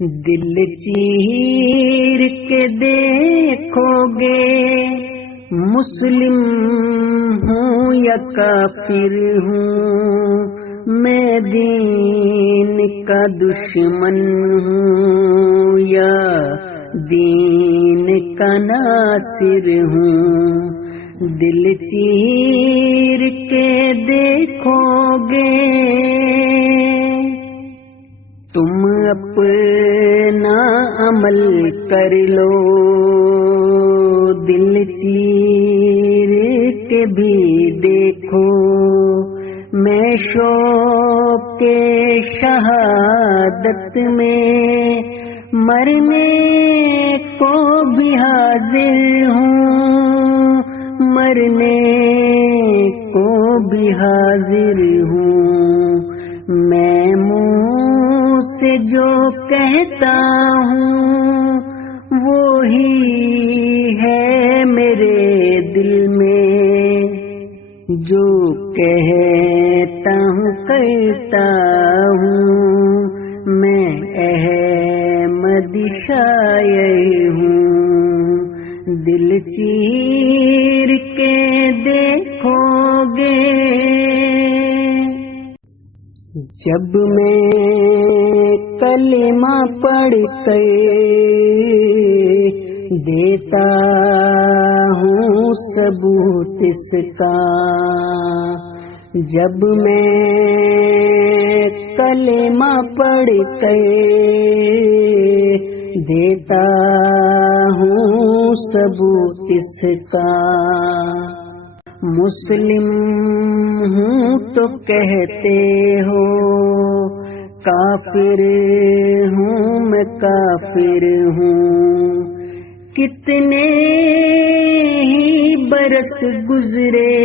دل چیر کے دیکھو گے مسلم ہوں یا کافر ہوں، میں دین کا دشمن ہوں یا دین کا ناصر ہوں۔ دل چیر کے دیکھو گے، تم اپنا عمل کر لو، دل چیر کے بھی دیکھو، میں شوق شہادت میں مرنے کو بھی حاضر ہوں، مرنے کو بھی حاضر ہوں۔ میں منہ سے جو کہتا ہوں وہی ہے میرے دل میں، جو کہتا ہوں کرتا ہوں، میں احمدی شاعر ہوں۔ دل چیر کے دیکھو گے، جب میں کلمہ پڑھ کر دیتا ہوں ثبوت اس کا، جب میں کلمہ پڑھ کر دیتا ہوں ثبوت اس کا، مسلم ہوں تو کہتے ہو، کافر ہوں میں کافر ہوں۔ کتنے ہی برس گزرے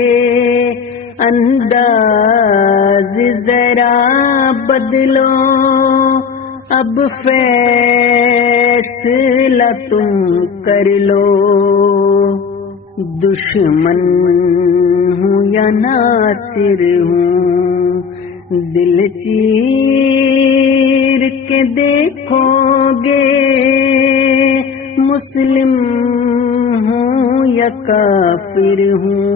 انداز ذرا بدلو، اب فیصلہ تم کر لو، دشمن ہوں یا ناصر ہوں۔ دل چیر کے دیکھو گے، مسلم ہوں یا کافر ہوں،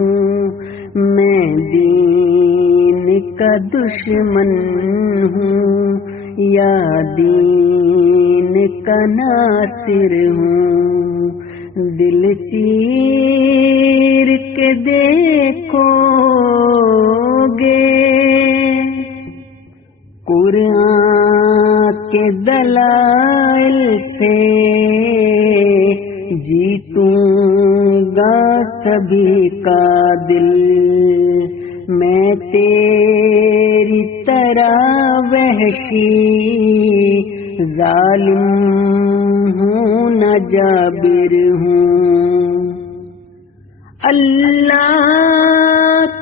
میں دین کا دشمن ہوں یا دین کا ناصر ہوں۔ دل چیر کے دیکھو گے، قرآن کے دلائل سے جیتوں گا سبھی کا دل، میں تیری طرح وحشی ظالم ہوں نہ جابر ہوں۔ اللہ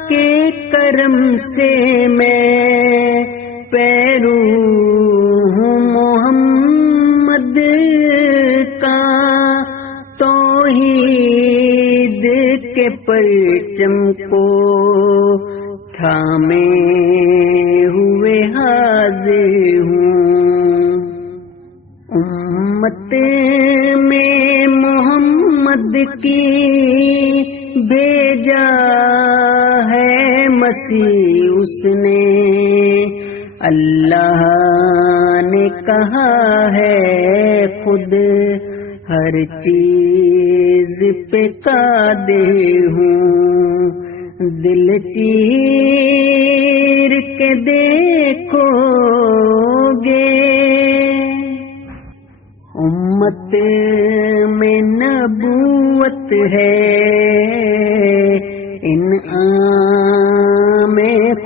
کے کرم سے میں پیرو ہوں محمد کا، توحید کے پرچم کو تھامے ہوئے حاضر ہوں۔ امت میں محمد کی بھیجا ہے مسیح اس نے، اللہ نے کہا ہے خود ہر چیز پہ قادر ہوں۔ دل چیر کے دیکھو گے، امت میں نبوت ہے، انعام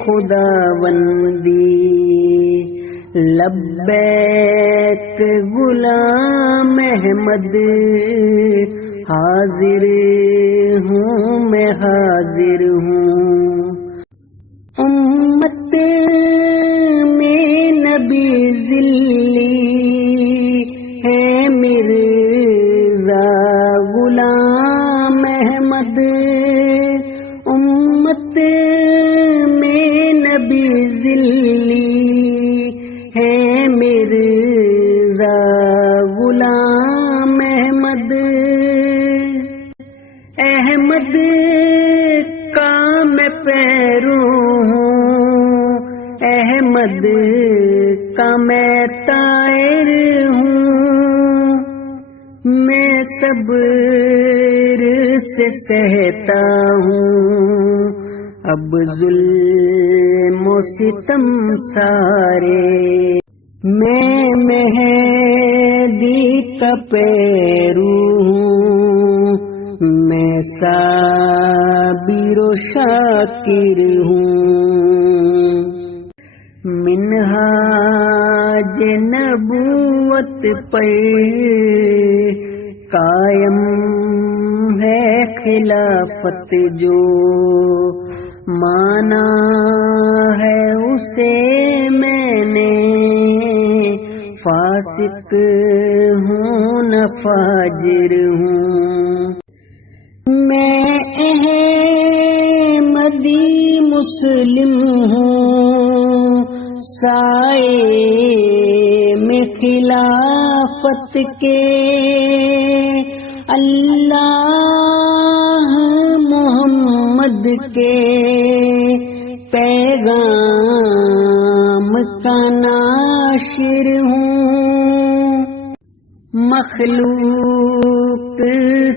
خداوندی، لبیک غلام احمد، حاضر ہوں میں حاضر ہوں۔ امت میں نبی ذلی ہے مرزا غلام احمد، امت میں نبی ذلی ہے مرزا کا میں طائر ہوں، میں صبر سے سہتا ہوں، اب ظلم و ستم سارے، میں مہدی کا پیرو ہوں، میں صابر و شاکر ہوں، منہاج نبوت پر قائم ہے خلافت، جو مانا ہے اسے میں نے، فاسق ہوں نہ فاجر ہوں، میں احمدی مسلم ہوں، سائے میں خلافت کے، اللہ محمد کے پیغام کا ناشر ہوں، مخلوق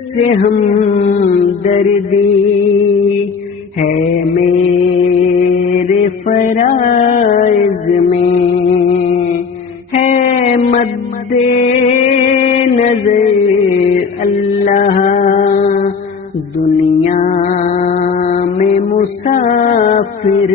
سے ہمدردی ہے میرے فرائض میں، ہے مد نظر اللہ دنیا میں مسافر